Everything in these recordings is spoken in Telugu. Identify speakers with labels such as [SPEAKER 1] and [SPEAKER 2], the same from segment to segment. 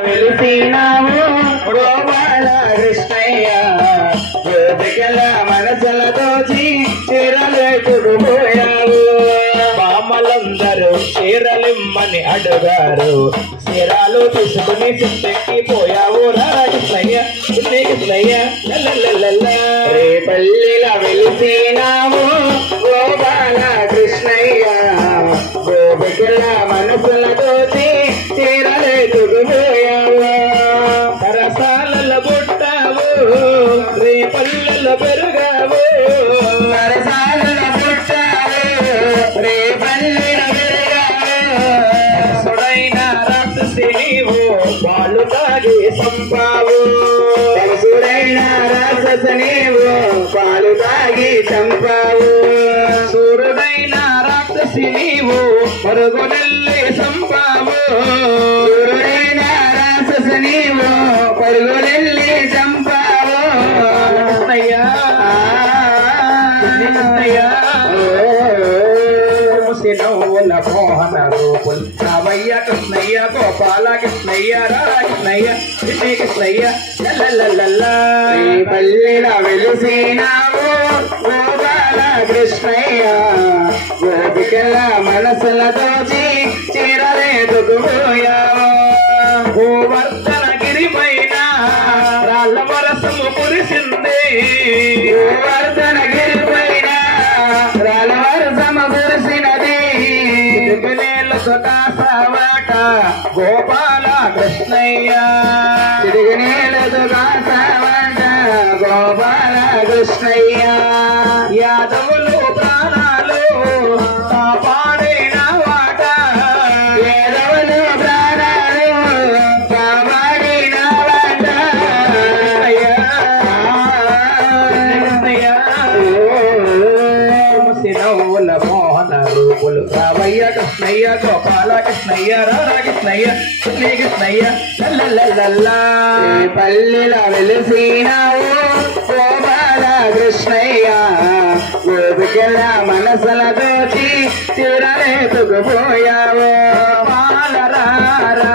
[SPEAKER 1] వెలిసినావు. గోపాల కృష్ణయ్య గోపికల మనసుల దోచి చీరలేటుడు పోయావు. బామ్మలందరూ చీరలిమ్మని అడుగారు. చీరాలు తీసుకుని చుట్టెక్కి పోయావు. రా కృష్ణయ్య కృష్ణయ్య కృష్ణయ్య రే పల్లెల పెరుగావు. సరసాలలో పుట్టావు. రే పల్లెల పెరుగావు. సుడైన రాక్షసి నీవు వాళ్ళు తాగి సంపావు సుడైన రాక్షస నీవు పాలు తాగి రాక్షసి నీవు సంపావు సూర్యుడైన రాక్షస నీవు పరుగునెల్లి చంపావు కృష్ణయ్యా కృష్ణయ్యా ముసినవ్వుల మోహన రూపుల్. రావయ్య కృష్ణయ్య గోపాల కృష్ణయ్య రా కృష్ణయ్య కృష్ణ కృష్ణయ్య పల్లెల వెలిసినావు గోపాల కృష్ణయ్య గోపికల మనసుల దోచి కురిసింది గోవర్ధన గిరి పైన కురిసినది తిరుగునేళ్ళతో కాసవాట గోపాల కృష్ణయ్య. తిరుగునేళ్ళతో కాసవాట గోపాల కృష్ణయ్య. యాదవులు రూపులు రావయ్య కృష్ణయ్య గోపాల కృష్ణయ్య రారా కృష్ణయ్య కృష్ణ కృష్ణయ్య లల్లల్లల్లా పల్లెల వెలిసినావు గోపాల కృష్ణయ్య. గోపికల మనసుల దోచి చిరలేతుకుపోయావు పాలరారా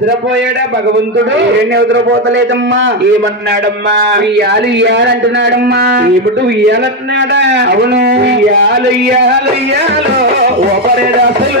[SPEAKER 1] నిద్రపోయాడా భగవంతుడు? ఏం నిద్రపోతలేదమ్మా. ఏమంటున్నాడమ్మా ఇయ్యాలు ఇయ్యాలంటున్నాడమ్మా ఏమిటి ఇయ్యాలంటున్నాడా అవును. ఇయ్యాలు ఇయ్యాలు ఇయ్యాలు ఒకరి దాసులు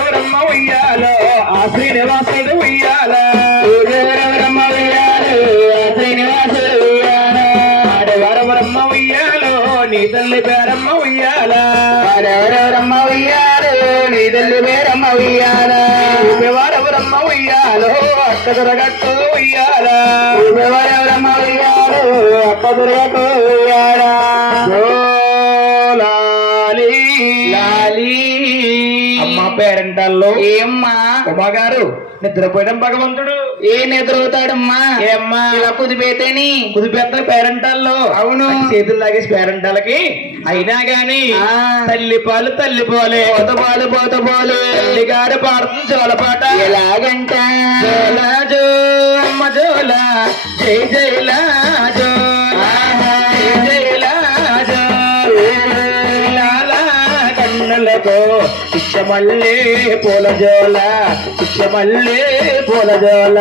[SPEAKER 1] ఊగేవారెవరమ్మ ఉయ్యాలో ఆ శ్రీనివాసుడు ఉయ్యాల? ఊగేవారెవరమ్మ ఉయ్యాలో ఆ శ్రీనివాసుడు ఉయ్యాల? ఆడవారెవరమ్మ ఉయ్యాలో నీ తల్లి పేరమ్మ ఉయ్యాల ఆడెవరెవరమ్మ ఉయ్యాలో నీ తల్లి పేరమ్మ ఉయ్యాల ఊగేవారెవరమ్మ ఉయ్యాలో అక్క దొరగట్టు ఉయ్యాల? ఊగేవారెవరమ్మ ఉయ్యాలో అక్క దొరగట్టు పేరంటాల్లో? ఏమ్మా? ఉమాగారు నిద్రపోయడం భగవంతుడు. ఏ నిద్రపోతాడమ్మా? ఏమ్మా? ఇలా కుదిపేతేని? కుదిపేత పేరంటాల్లో. అవును. చేతులు లాగేసి పేరంటాలకి. అయినా గాని తల్లి పాలు తల్లి పోలే. పోత పాలు పోత పోలే. తల్లి గారు పాడుతుంది జోలపాట ఎలాగంట? జోలాజో అమ్మ జోలా. జై జైలాజో జై కన్నులతో మళ్ళీ పూల జోల శిక్షమల్లే పూల జోల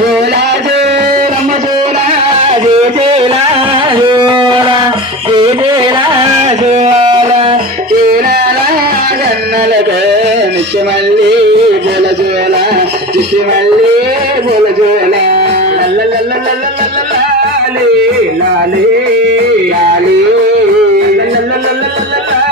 [SPEAKER 1] జోలా జోలమ్మ జోలా జే జేలా జోలా జే జేలా జోల. చీరాల కన్నులతో మళ్ళీ పూల జోల చిత్తిమల్లే పూల జోల లల్లలల్లలల్లలల్లాలే లాలే లాలే లల్లలల్లలల్లలాలే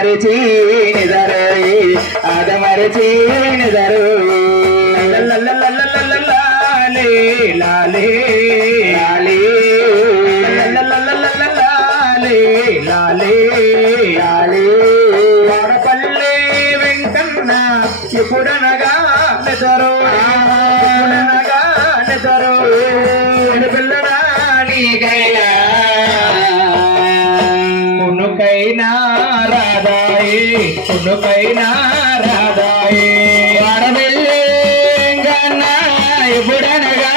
[SPEAKER 1] అదమరచి నిదరు
[SPEAKER 2] అదమరచి నిదరు
[SPEAKER 1] లాలే లాలే
[SPEAKER 2] లాలే
[SPEAKER 1] లాలే లాలే
[SPEAKER 2] లాలే
[SPEAKER 1] వాడపల్లె వెంకన్న ఇప్పుడనగా నిదరు కొడుకైనా రాధాయి కొడుకైనా
[SPEAKER 2] రాధాయి. వరవెల్లింగన్న ఎప్పుడనగా